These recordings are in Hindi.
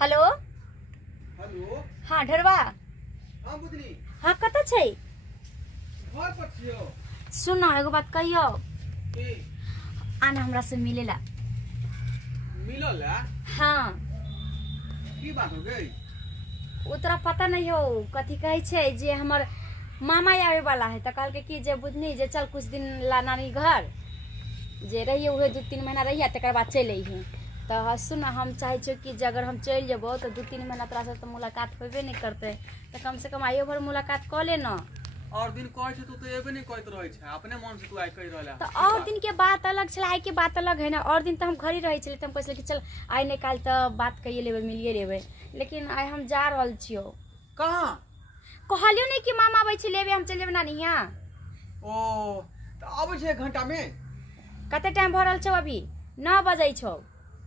Hello hello. हाँ ढरवा। हाँ बुदनी। हाँ कत छै? घर पर छियो। सुन ना एगो बात कहियो। की? आना हमरा से मिलेला। मिलल है? हाँ। की बात हो गई? वो तोरा पता नहीं हो कथी कहे छे जे हमर मामा आवे वाला है त कहल के कि जे बुझनी जे चल कुछ दिन ला नानी घर जे रहिए उहे 2-3 महीना रहिए तकर बाद चल अइहे। तो सुन हम चाहे छो कि जे अगर हम चल जेबो तो 2-3 महीना तोरा से तो मुलाकात होबे नहीं करते तो कम से कम आइयो भर मुलाकात क ले ना। और दिन कहे छ तो एबे नहीं कहत रहे छ अपने मन से तू आइ कह रहला। तो और दिन के बात अलग छला आई के बात अलग है ना। और दिन तो हम घर ही रहे छले त हम कहले कि चल आइ ने काल त बात कइए लेबे मिलिए लेबे लेकिन आई हम जा रहल छियो। कहां? कहलियो नहीं कि मामा आबै छै लेबे हम चल जेब नानी यहाँ। ओ त आबै छै 1 घंटा में। कते टाइम भ रहल छौ? अभी 9 बजे छौ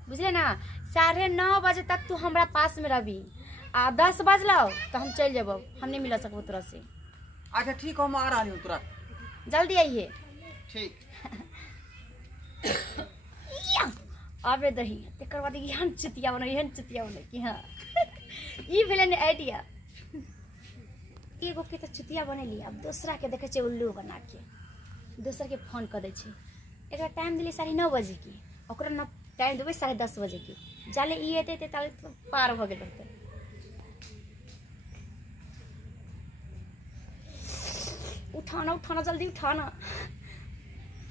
बुझले ना। 9:30 बजे तक तू हमरा पास में रहबी आ 10 बजलो तो हम चल जेबो। हम नहीं मिल सकबो तोरा से। अच्छा ठीक हम आ रहली हूं तुरंत। जल्दी आइए। ठीक। आबे दही तकर बाद एहन चुतिया बने कि हां ई भेले ने आइडिया। एगो के तो चुतिया बनेली अब दूसरा के देखे छे उल्लू बना के दूसर के फोन कर दे छे। एकरा टाइम दिली 9:30 बजे की ओकरा न टाइम देबे 10:30 बजे की जाले ई एते ताले तो पार हो गेल रहते। उठाना जल्दी उठाना।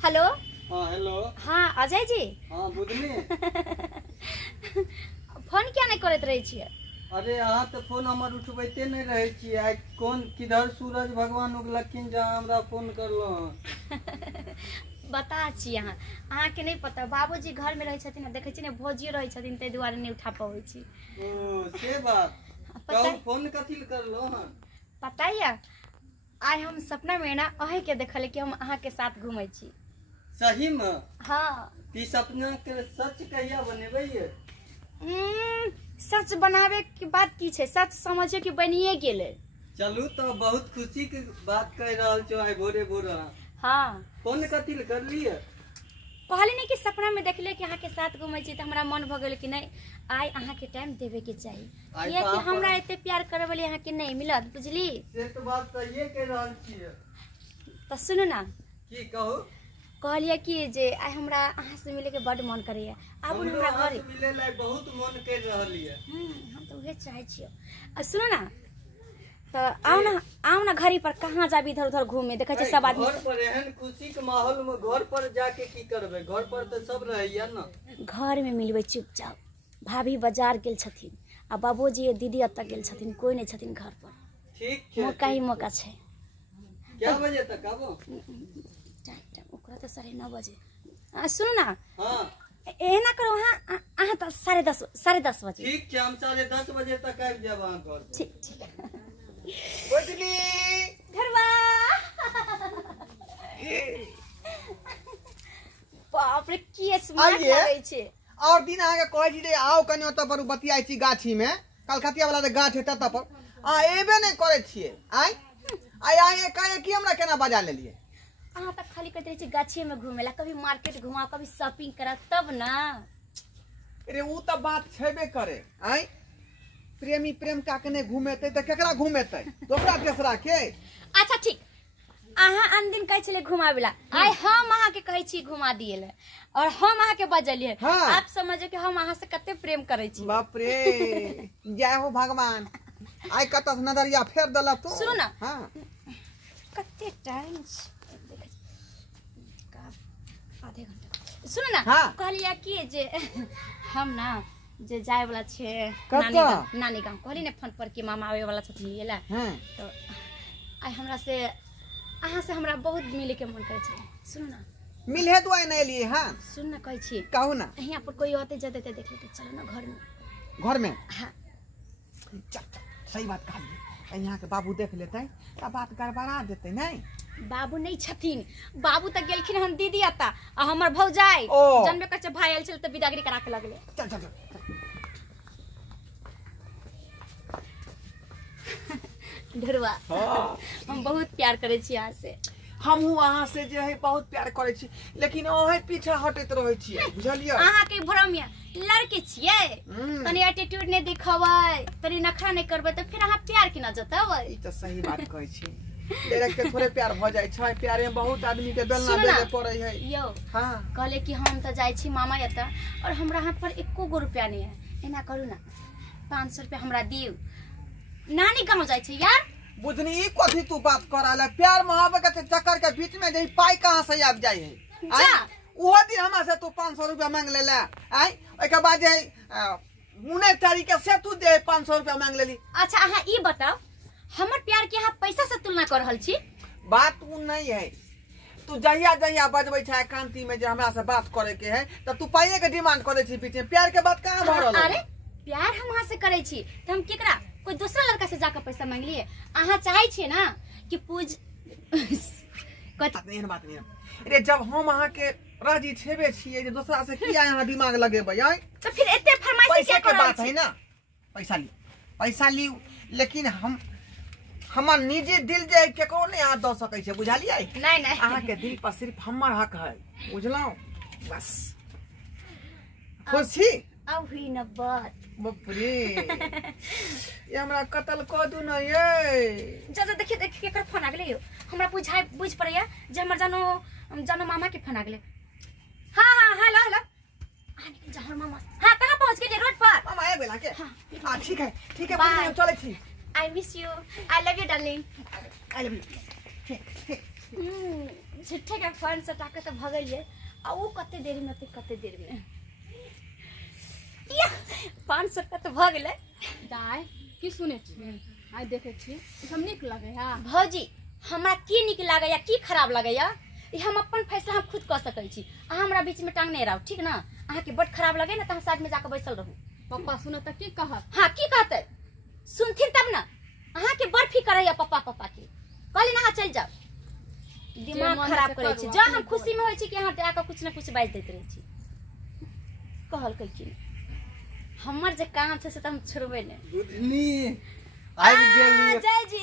हेलो। हां हेलो। हाँ अजय जी। हां बुदनी। फोन क्या नहीं करत रहे छिए? अरे अहाँ तो फोन हमर उठबैते नहीं रहे छी। आई कौन किधर सूरज भगवान उगलखिन जहाँ हमरा फोन करलो। बता छी अहाँ के नहीं पता बाबूजी घर में रहे छथिन देखे छी ने भोजी रहे छथिन ते दुआरे नहीं उठा पावे छी। ओ से बात। कब फोन कथि करलो हां? पता है आई हम सपना में ना अहे के देखले कि हम अहाँ के साथ घूमे छी। सही में? हाँ। ती सपना के सच कहिया बनेबै ये? सच बनावे की बात की छे सच समझे कि बनिए गेले। चलू तो बहुत खुशी के बात कह रहल छो आई भोरे भोरे। हाँ। फोन कथि कर लिए? कहले नहीं कि सपना में देखले कि अहाँ के साथ घूमे छी त हमरा मन भ गेल कि नहीं आई अहाँ के टाइम देवे के चाहिए ये कि हमरा एते प्यार करे वाली अहाँ के नहीं मिलत बुझली। से तो बात सही कह रहल छिए। तो सुनो ना। की कहू? कहलिए कि जे आई हमरा अहाँ से मिले के बड मन करैया आबू हमरा घर मिले ला बहुत मन कर रहलिए। हम तो उहे चाहे छियो। सुनो ना तो आओ ना घरी पर कहाँ जाबी इधर उधर घूमे देखे छ सब आदमी घर पर एहन खुशी के माहौल में घर पर जाके की करबे? घर पर तो सब रहैया ना। घर में मिलबे चुपचाप। भाभी बाजार गेल छथिन आ बाबूजी दीदी अत्ता गेल छथिन कोई नहीं छथिन घर पर। ठीक छै। मौका ही मौका छै। क्या बजे तक आबो? टाइम ओकरा तो 9:30 बजे। सुनो ना। हां एना करो अहाँ तो 10:30 बजे। ठीक छै हम 10:30 बजे तक आबि जाब अहाँ घर। ठीक। बुझली घरवा। बाप रे की स्मार्ट लागे छे। और दिन आगे कह दी रे आओ कनी ओत पर बतियाई छी गाछी में कलकतिया वाला गाछ है तत पर आ एबे नहीं करे छिए। आई कहे कि हमरा केना बजा लेलिए? अहाँ तक खाली कहते रहे छी गाछी में घूमेला कभी मार्केट घुमा कभी शॉपिंग करा तब ना। अरे उ त बात छेबे करे। प्रेमी प्रेम का के नहीं घूमेते त केकरा घूमेते? दोसरा तेसरा के? अच्छा ठीक अहाँ अन दिन कहे छले घुमावेला आई हम अहाँ के कहे छी घुमा दिएले और हम अहाँ के बजलिए। हाँ। आप समझो कि हम अहाँ से कते प्रेम करे छी। बाप रे जय हो भगवान। आई कत नजरिया फेर दला तू। सुनो ना। हां कते टाइम आधे घंटा। सुनो ना। हाँ। कहलिया कि जे हम ना जे जाए वाला छे नानी गांव कहली ने फोन पर कि मामा आवे वाला छथिन येला। हां तो आई हमरा से अहाँ से हमरा बहुत मिले के मन करे छे। सुनो ना। मिले तो आई नहीं लिए। हां सुन ना कहै छी। कहू ना। यहाँ पर कोई आते जाते ते देख लेते चलो ना घर में। घर में? हां सही बात कहली। यहाँ के बाबू देख लेते त बात गड़बड़ा देते नहीं। बाबू नहीं छथिन बाबू त गेलखिन हम दीदी अता आ हमर भौजाई जन्मे कछ भाई आइल छल त विदागरी करा के लगले। चल ढरवा। हम बहुत प्यार करे छी यहाँ से। हमहू अहाँ से जे है बहुत प्यार करे छी, लेकिन ओहे पीछा हटैत रहे छियै, बुझलियै? अहाँ के भरमिया लड़के छियै, तनी एटीट्यूड नहीं दिखाबै, तनी नखरा नहीं करबै तो फिर अहाँ प्यार केना जताबै? ई त सही बात कहै छी। डायरेक्ट के थोड़े प्यार भ जाय छै, प्यारे में बहुत आदमी के बेलना देले पड़ै है। यो हां कहले कि हम त जाय छी मामा एत और हमरा हाथ पर एको गो रुपया नहीं है, एना करू ना 500 रुपया हमरा दियौ, नानी गांव जाय छै यार। बुझनी ई कथी तू बात कराले? प्यार मोहब्बत के चक्कर के बीच में जे पाई कहां से आब जाय है? ओहो दिन हमरा से तू 500 रुपया मांग लेला, आई ओइ के बाद जे 19 तारीख के से तू दे 500 रुपया मांग लेली। अच्छा अहाँ ई बताओ, हमर प्यार के अहाँ पैसा से तुलना कर रहल छी? बात उ नहीं है, तू जहिया जहिया बजबै छै कांति में जे हमरा से बात करे के है त तू पाइए के डिमांड करे छी, पीछे प्यार के बात कहां भ रहल? अरे प्यार हम अहाँ से करे छी त हम केकरा कोई दूसरा लड़का से जाकर पैसा मांग लिए? अहाँ चाहे छी ना कि पूज बात नहीं। अरे जब हम अहाँ के राजी छेबे छिए जे दूसरा से किया यहाँ दिमाग लगेबै? आई तो फिर एते फरमाइश क्या कर बात है ना? पैसा ली, लेकिन हमर निजी दिल जे केकरो नहीं हाथ द सकै छै, बुझलियै? नहीं अहाँ के दिल पर सिर्फ हमर हक है, बुझलौ? बस खुशी अब हुई न बात। बाप रे ये हमरा कत्ल क दू न ये। जा देखिए केकर फोन आ गेलै यो, हमरा बुझ पड़ैया जे हमर जानो मामा के फोन आ गेलै। हां हेलो आने जा हमर मामा। हां कहां पहुंच गेलिए? रोड पर। मामा आ गेला के? हां ठीक है Bye. हम चलै छी। I miss you, I love you darling. I love you. झूठे का फोन से टाके तो भगलिए आ उ कते देर में 500 का तो भ गेलै। दाय की सुने छी? आइ देखे छी सब नीक लगे है। भौजी हमरा की नीक लागैया की खराब लागैया ई हम अपन फैसला हम खुद कर सकै छी, अहाँ हमरा बीच में टांग नहीं रहू, ठीक ना? अहाँ के बड खराब लगे ना त साथ में जाकर बैसल रहू। पप्पा सुनो त की कहत? हां की कहते सुनथिन तब ना। अहाँ के बड़ फिकर है पप्पा के, कहली ना चल जाओ, दिमाग खराब करे छी। जब हम खुशी में होय छी कि अहाँ आके कुछ ना कुछ बाज देत रहे छी, कहल कह की हमर जे काम छै से त हम छोड़बे नै। बुधनी आबि गेलिए। जय जी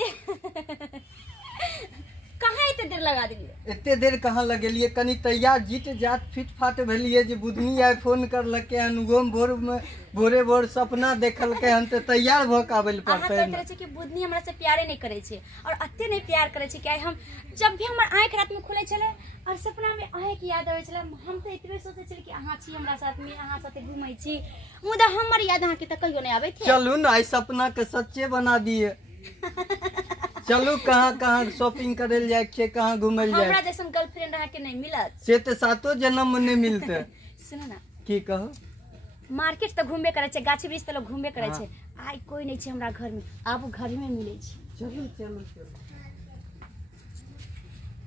कहाँ इतने देर लगा दिलिए? एते देर कहाँ लगेलिए? कनी तैयार जीत जात फिट फाट भेलिए जे बुधनी आइ फोन करलके हन, उगोम भोरे सपना देखलके हन त तैयार भ के आबे अहाँ पड़तै। कहते रहे छी कि बुधनी हमरा से प्यारे नहीं करे छे और अत्ते नहीं प्यार करे छे कि हम जब भी हमर आंख रात में खुले छले और सपना में आंख की याद आवे छले, हम तो इतबे सोचे छले कि अहाँ छी हमरा साथ में, अहाँ साथे घूमै छी, मुदा हमर याद अहाँ के त कहियो नहीं आबै थे। चलू ना आई सपना के सच्चे बना दिए। चलू कहाँ शॉपिंग करे जाए छे, कहाँ घूमे जाए? हमरा जैसन गर्लफ्रेंड रहा के नहीं मिलत से तो सातो जन्म में नहीं मिलते। सुनो ना की कहो? मार्केट तो घूमबे करे छे, गाछी वृक्ष तो लोग घूमबे करे छे, आई कोई नहीं छे हमरा घर में, आब घर में मिले छी। चलू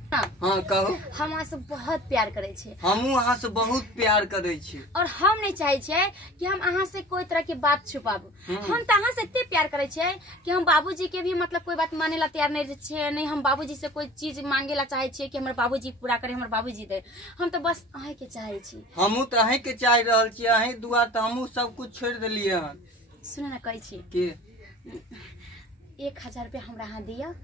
हाँ हाँ कहो। हम अहाँ से बहुत प्यार करे छे, हमू अहाँ से बहुत प्यार करे छी और हम नहीं चाहे छे कि हम अहाँ से कोई तरह की बात छुपाबू। हम तो अहाँ से इतने प्यार करे छे कि हम बाबूजी के भी मतलब कोई बात माने ला तैयार नहीं छे, नहीं हम बाबूजी से कोई चीज मांगे ला चाहे छे कि हमर बाबूजी पूरा करे, हमर बाबूजी दे। हम तो बस अहे के चाहे छी। हमू तो अहे के चाह रहल छी, अहे दुआ तो हमू सब कुछ छोड़ देलिए हन। सुनो ना कहै छी के 1000 रुपया हमरा अहाँ दिया,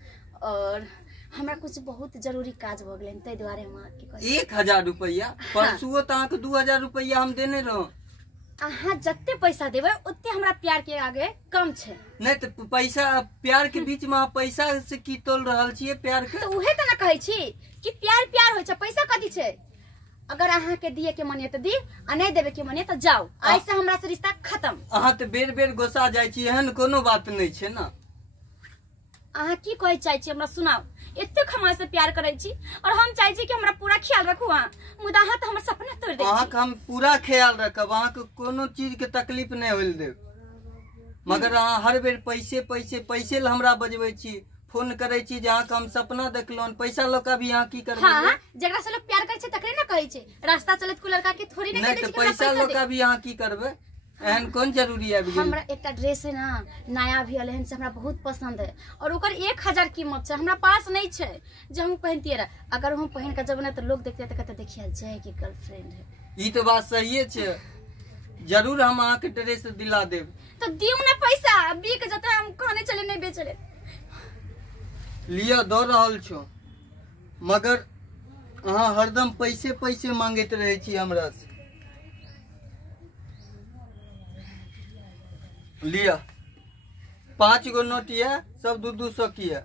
और हमरा कुछ बहुत जरूरी काज भ गेलै तै दुआरे हम अहाँके कहै। 1000 रुपया? परसुओ तो अहाँके 2000 रुपया हम देने रहो। अहाँ जत्ते पैसा देबै ओत्ते हमरा प्यार के आगे कम छे। नहीं तो पैसा प्यार के बीच में पैसा से की तोल रहल छिए प्यार के? तो उहे त ना कहै छी कि प्यार होय छै, पैसा कथी छै? अगर अहाँ के दिए के मने त दी, आ नहीं देबे के मने त जाओ, आई से हमरा से रिश्ता खत्म। अहाँ तो बेर गोसा जाय छी, एहन कोनो बात नहीं छे ना। अहाँ की कहै चाहै छी हमरा सुनाओ? एते हमरा से प्यार करे छी और हम चाहे छी कि हमरा पूरा ख्याल रखू, अहाँ मुदा अहाँ त हमर सपना तोड़ दै छी। अहाँ के हम पूरा ख्याल रखब, अहाँ के कोनो चीज के तकलीफ नहीं होल देब, मगर अहाँ हर बेर पैसे ल हमरा बजबै छी, फोन करे छी जे अहाँ के हम सपना देखलौन, पैसा ल के भी अहाँ की करबै? हां जेकरा से लोग प्यार करे छै तकरे ना कहै छै, रास्ता चलत को लड़का के थोड़ी ना कहै छै कि पैसा ल के भी अहाँ की करबै? एहन कौन जरूरी है? हमरा एकटा ड्रेस है ना नया भी अलहन से हमरा बहुत पसंद है और ओकर 1000 कीमत छै, हमरा पास नहीं छै जे हम पहनतिए रह। अगर हम पहन के जब ना तो लोग देखते त कहते देखिए जय के गर्लफ्रेंड है। ई तो बात सही छै, जरूर हम अहाँ के ड्रेस दिला देब। तो दियौ ना पैसा, बिक जते हम कहने चले नहीं बेचले। लिया दो रहल छो, मगर अहाँ हरदम पैसे पैसे मांगैत रहे छी हमरा से। लिया 5 गो नोट ये, सब 200 की है।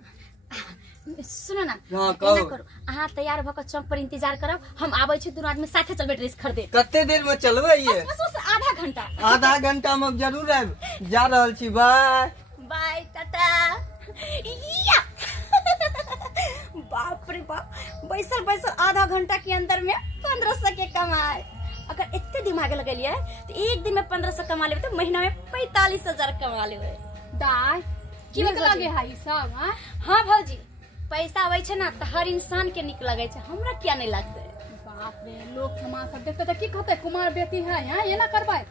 सुनो ना, हाँ, एना कहो। करू, अहाँ तैयार भऽ कऽ चौक पर इंतजार करब, हम आबै छी, दुनू आदमी साथे चलबै ड्रेस खरीदे। कते देर में चलबै ये? बस आधा घंटा। आधा घंटा में जरूर आब जा रहल छी। Bye bye tata. या! बाप रे बाप, बैसल बैसल आधा घंटा के अंदर में 1500 के कमाए। अगर इतने दिमाग लगेलिए तो एक दिन में 1500 कमा लेबे तो महीना में 45,000 कमा लेबे। दाय की नीक भौजी? लगे है ई सब। हाँ हाँ भौजी, पैसा आवे छै ना तो हर इंसान के निक लगे छै, हमरा क्या नहीं लगते। बाप रे, लोग समाज सब देखते तो की कहते कुमार बेटी है। यहाँ ये ना करबै।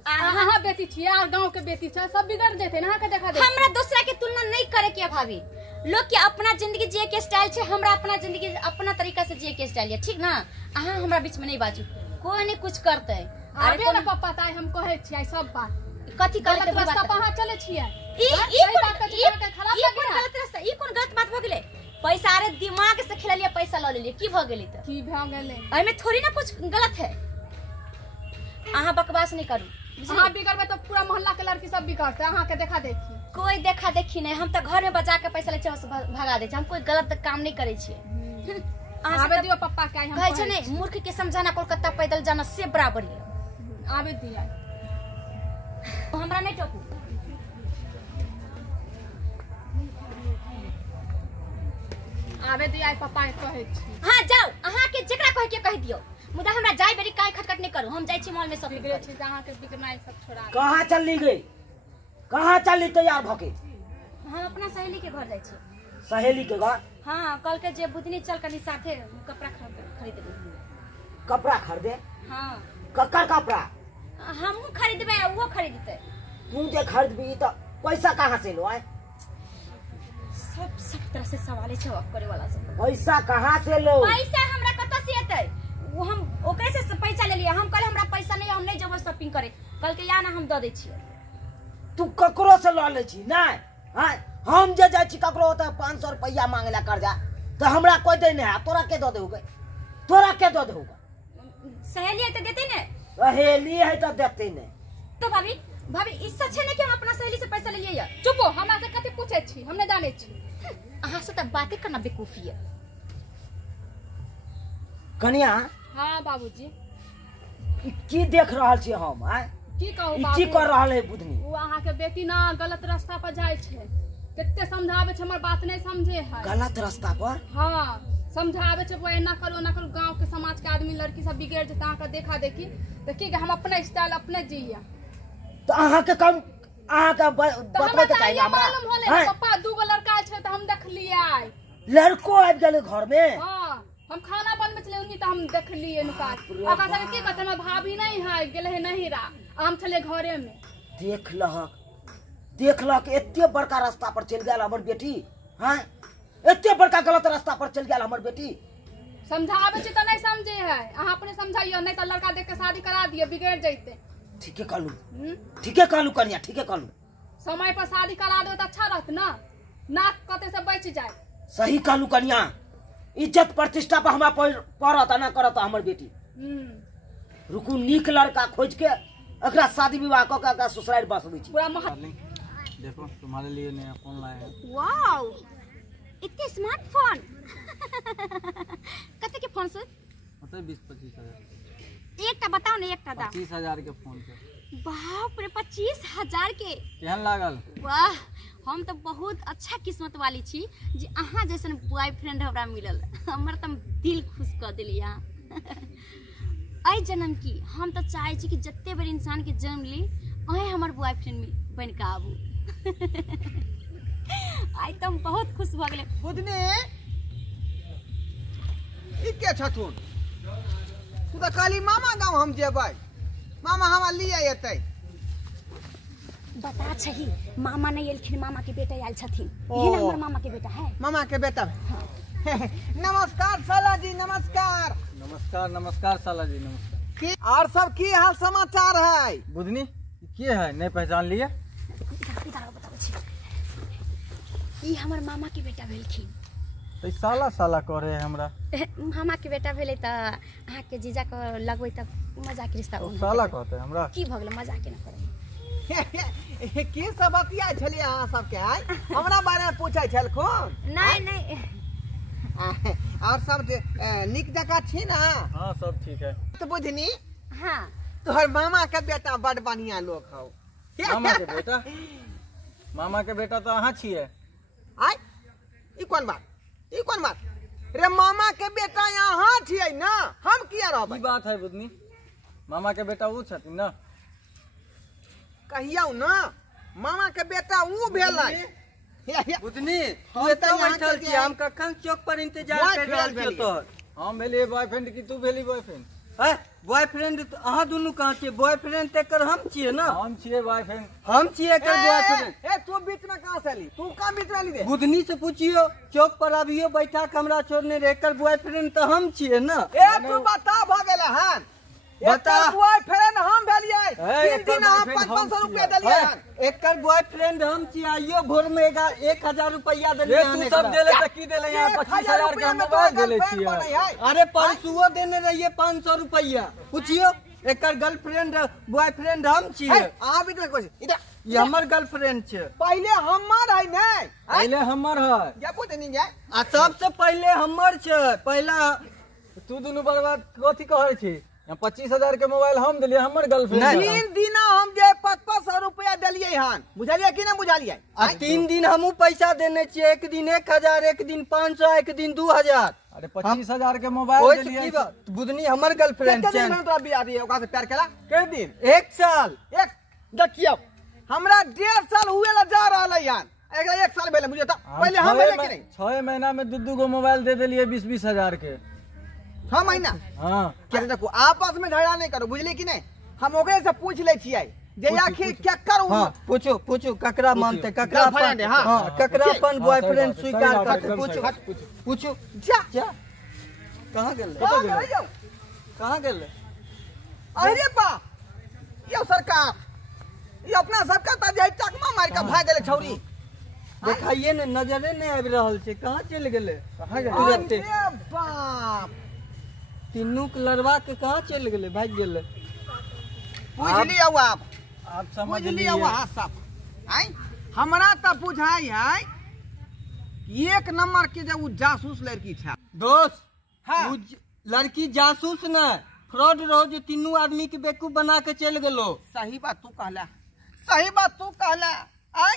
अहाँ बेटी छियै और गांव के बेटी छै, सब बिगड़ जेते। अहाँ के देखा दे। हमरा दूसरा के तुलना नहीं करे के भाभी। लोग के अपना जिंदगी जिए के स्टाइल छै, हमरा अपना जिंदगी अपना तरीका से जिए के स्टाइल है, ठीक ना। अहाँ हमरा बीच में नहीं बाजू, कोई नहीं कुछ करते। अरे ना पापा, ताई हम कहै छियै सब बात। कथी गलत करते रास्ता पर अहाँ चले छियै। ई सही बात के जीवन के खराब लगे ना। गलत रास्ता, ई कोन गलत बात भ गेलै? पैसा अरे दिमाग से खेललिए, पैसा ल लेलिए, की भ गेलै त? की भ गेलै? एहि में थोड़ी ना कुछ गलत है। अहाँ बकवास नहीं करू। अहाँ बिगड़बै तो पूरा मोहल्ला के लड़की सब बिगड़ते। अहाँ के देखा देखी कोई देखा देखी नहीं, हम तो घर में बजा के पैसा ले छै, भगा दे छै। हम कोई गलत काम नहीं करे छियै। आबे दियो पप्पा के। हम कहै छै नहीं, मूर्ख के समझाना कोलकाता पैदल जाना से बराबर है। आबे दिया हमरा नहीं टोकू। आबे दिया पप्पा के कहै छी। हाँ जाओ, अहाँ के जेकरा कह के कह दियो, मुदा हमरा जाय बेरी काय खटखट नहीं करू। हम जाय छी मॉल में शॉपिंग बिगड़े करे। छी अहाँ के बिगड़नाइ सब छोड़ा। कहाँ चलली गई? कहाँ चलली तैयार भके? हम अपना सहेली के घर जाय छी। सहेली के घर? हाँ, कल के जे बुधनी चल कनी साथे कपड़ा खरीदबे। कपड़ा खरीदे? हाँ, ककर कपड़ा? हमहू खरीदबे, वो खरीदते। तू जे खरीदबी तो पैसा कहाँ से लो? आए सब तरह से सवाल जवाब करे वाला सब। पैसा कहाँ से लो? पैसा हमरा कत से एतै? वो हम ओकरे से पैसा ले लिया। हम कल हमरा पैसा नहीं, हम नहीं जेबो शॉपिंग करे। कल के या ना हम द दे छियै। तू ककरो से लो ले छी? नहीं, हाँ, हम जे जाय छी ककरो तो 500 रुपया मांगला कर्जा, तो हमरा कोई दे नहीं है। तोरा के दो देगा? तोरा के दो देगा? सहेली है तो देते ने। सहेली है तो देते नहीं। तो भाभी भाभी इससे अच्छे नहीं कि हम अपना सहेली से पैसा ले लिया। चुप हो, हमरा से कथि पूछे छी? हम नहीं जाने छी। अहाँ से तो बातें करना बेवकूफी है। कनिया, हाँ बाबूजी, ई की देख रहल छी हम? आए की कहू ई बाबू? की कर रहल है बुधनी? वो अहाँ के बेटी ना गलत रास्ता पर जाय छै। कते समझावे छै, हमर बात नहीं समझे है। गलत रास्ता पर? हाँ, समझावे छै, वो एना करू ना करू। गांव के समाज के आदमी लड़की सब बिगड़ जेता। अहाँ के देखा देखी तो की हम अपने स्टाइल अपने जिया। तो अहाँ के कम, अहाँ के तो बतबै हमरा के तो चाहिए ये हमरा। मालूम होले हैं? पप्पा दूगो लड़का छै तो हम देख लिया। लड़को आबि गेलै घर में? हाँ, हम खाना बनबे छले उन्हीं तो हम देख लिए नुका। ओकरा संगे की कहते हमर भाभी नहीं है, गेले है नहिरा, हम छले घरे में। देख लहक एते बड़का रास्ता पर चल गया हमर बेटी। हाँ, एते बड़का गलत रास्ता पर चल गया हमर बेटी। समझावे छी तो नहीं समझे है। अहाँ अपने समझाइयो, नहीं तो लड़का देख के शादी करा दिए, बिगड़ जैते। ठीके कहलू, ठीके कहलू कन्या, ठीके कहलू। समय पर शादी करा दो तो अच्छा रहत ना, नाक कते से बच जाए। सही कहलू कन्या, इज्जत प्रतिष्ठा पर हमरा पड़त ना करत हमर बेटी। रुकू, नीक लड़का खोज के एकरा शादी विवाह क के एकरा ससुराल बसबै छी। पूरा महल। देखो तुम्हारे लिए नया फोन लाए हैं। वाओ, इतने स्मार्टफोन। कते के फोन से? मतलब 20-25 हजार। एक ता बताओ ना, एक ता दाम। 25,000 के फोन पे। बाप रे, 25,000 के? केहन लागल? वाह, हम तो बहुत अच्छा किस्मत वाली छी जे अहाँ जैसन बॉयफ्रेंड हमरा मिलल। हमर तो दिल खुश कर दिली। यहाँ आई जन्म की हम तो चाहे छी कि जत्ते बेर इंसान के जन्म ली अहे हमर बॉयफ्रेंड बन के आबू। आई तो हम बहुत खुश भ गेले। बुधनी ई के छथुन? तू तो काली मामा गाँव हम जेबै, मामा हमरा लिए एतै। बता छही, मामा नहीं एलखिन, मामा के बेटा आयल छथिन। ओ। यही ना हमर मामा के बेटा है। मामा के बेटा। नमस्कार साला जी, नमस्कार। नमस्कार नमस्कार साला जी, नमस्कार। की और सब की हाल समाचार है? बुधनी के है, नहीं पहचान लिए? इधर बताओ छी। ई हमर मामा के बेटा भेलखिन। तो ई साला साला कह रहे हैं हमरा। मामा के बेटा भेले त अहाँ के जीजा को लगबै त मजाक रिश्ता तो हो साला कहते हैं हमरा। की भगले मजाक न करे की सब बतिया छलिए अहाँ सबके आइ हमरा बारे में पूछै छलखुन नहीं नहीं और सब निक जगह छी ना? हाँ सब ठीक है। तो बुझनी हाँ तोहर मामा के बेटा बड़ बढ़िया लोग हौ। मामा के बेटा तो अहाँ छिए। आइ ई कोन बात रे मामा के बेटा यहाँ छियै ना, हम किया रहबै? ई बात है बुदनी, मामा के बेटा वो छथिन ना। कहियौ ना मामा के बेटा ऊ भेलै। बुदनी तू एतऽ बैठल छी, हम कखन चौक पर इंतजार कर रहल छी तोहर। हम भेलिए बॉयफ्रेंड की तू भेली बॉयफ्रेंड? है बॉयफ्रेंड अहाँ दुनू कहाँ छियै? बॉयफ्रेंड तेकर हम छियै ना। हम छियै बॉयफ्रेंड, हम छियै एकर बॉयफ्रेंड। ए तू बीच में कहां से ली? तू कहां बीच में ली रे? बुदनी से पूछियो, चौक पर अभियो बैठा के हमरा छोड़ने रे, एकर बॉयफ्रेंड तो हम छियै ना। ए तू बता भ गेले हन बता। बॉयफ्रेंड हम भेलियै, 3 दिन हम 500 रुपया देलियै हन। एकर बॉयफ्रेंड हम छी। आइयो भोर में 1000 रुपया देलियै हन। तू सब देले त की देले यहाँ 25,000 के मोबाइल देले छियै। अरे परसुओ देने रहिए 500 रुपया। पूछियो एकर गर्लफ्रेंड बॉयफ्रेंड हम छियै। आ बीच में कोई इधर ये हमर गर्लफ्रेंड छै। पहले हमर है नै, पहले हमर है। या पूछ नहीं जाए आ सबसे पहले हमर छै। पहला तू दुनू बर्बाद कथी कहै छी? 25,000 के मोबाइल हम देलिए, हमर गर्लफ्रेंड। 3 दिन हम जे 500 रुपया देलियै हन, बुझलियै कि नहीं बुझलियै? आ 3 दिन हमू पैसा देने छियै। एक दिन 1000, एक दिन 500, एक दिन 2000। अरे 25,000 के मोबाइल देलिए। बुदनी हमर गर्लफ्रेंड कितने छै। दिन में तोरा बियाह दिए ओकरा से प्यार केला? के दिन? 1 साल। एक देखियो हमरा 1.5 साल हुए ला जा रहलै हन, एकरा 1 साल भेले बुझियो त। पहले हम भेले कि नहीं? 6 महीना में दू गो मोबाइल दे देलिए 20,000 के। 6 महीना हाँ क्या देखो आपस में झगड़ा नहीं करो, बुझली कि नहीं? हम ओकरे से पूछ ले छियै जे आखिर क्या करू। हाँ पूछो ककरा मानते, ककरा गर्लफ्रेंड है, हाँ। हाँ ककरा अपन बॉयफ्रेंड सही स्वीकार बात है, करते। एकदम पूछो जा कहाँ गेल? कहाँ गेल? अरे बा यो सरकार ये अपना सबका त जे चकमा मार के भाग गेले छौरी। देखाइए ने, नजरे नहीं आबि रहल छै। कहाँ चल गेले? अरे बाप तीनू के लड़वा के कहाँ चल गेले? भाग गेले। बुझ लिया आप समझ बुझ लिए। लिया वहाँ सब आई हमरा त बुझाई है एक नंबर के जब उ जासूस लड़की छै। दोस्त हाँ। उ लड़की जासूस न फ्रॉड रहो जो तीनों आदमी के बेवकूफ बना के चल गेलो। सही बात तू कहला आई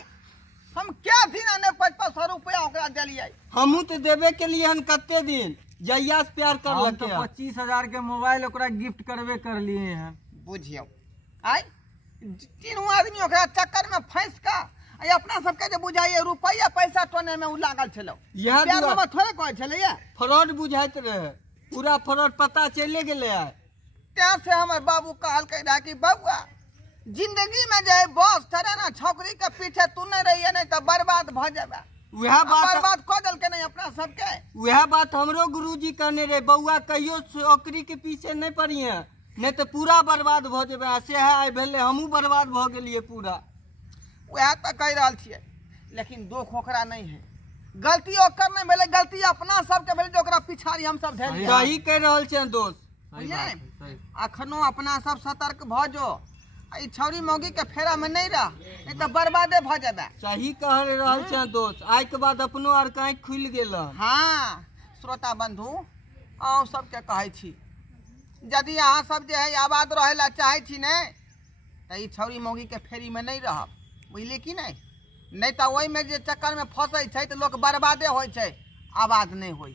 हम क्या दिन ने 500 रुपया ओकरा देलियै। हमू तो देवे के लिए हन कते दिन जहिया से प्यार कर हम तो लगे। 25,000 के मोबाइल ओकरा गिफ्ट करबे कर लिए हैं। बुझियो आई तीनों आदमी ओकरा चक्कर में फंस का अपना सबके जे बुझाइए रुपया पैसा टोने में उ लागल छलो। यह प्यार में थोड़े कहै छले ये फ्रॉड बुझाइत रहे, पूरा फ्रॉड पता चले गेले है। त्या से हमर बाबू कहल के रहा कि बबुआ जिंदगी में जे बस थरे ना छोकरी के पीछे तू नहीं रहिए नहीं तो बर्बाद भ जाबे। वह बात बर्बाद क देल के नहीं अपना सबके। वह बात हमरो गुरुजी कहने रहे, बउआ कहियो छोकरी के पीछे नहीं पड़िए नहीं तो पूरा बर्बाद भ जेबे। से है भेले हमहू बर्बाद भ गेलिए पूरा। वह तो कह रहल छियै लेकिन दुख ओकरा नहीं है, गलती ओकर नहीं भेले, गलती अपना सबके भेले जे ओकरा पिछाड़ी हम सब धेलिए। सही कह रहल छै दोस्त। बुझलियै अखनो अपना सब सतर्क भ जो, ई छौरी मौगी के फेरा में नहीं रह नहीं तो बर्बादे भ जाबे। सही कह रहल छै दोस्त। आइ के बाद अपनो आर कहीं खुल गेल। हाँ श्रोता बंधु अहूँ सबके कहै छी यदि अहाँ सब जे है आबाद रहे ला चाहे छी ने तो ई छौरी मौगी के फेरी में नहीं रहब, बुझली कि नहीं तो ओहि में जे चक्कर में फंसे छै तो लोग बर्बादे होइ छै, आबाद नहीं होइ।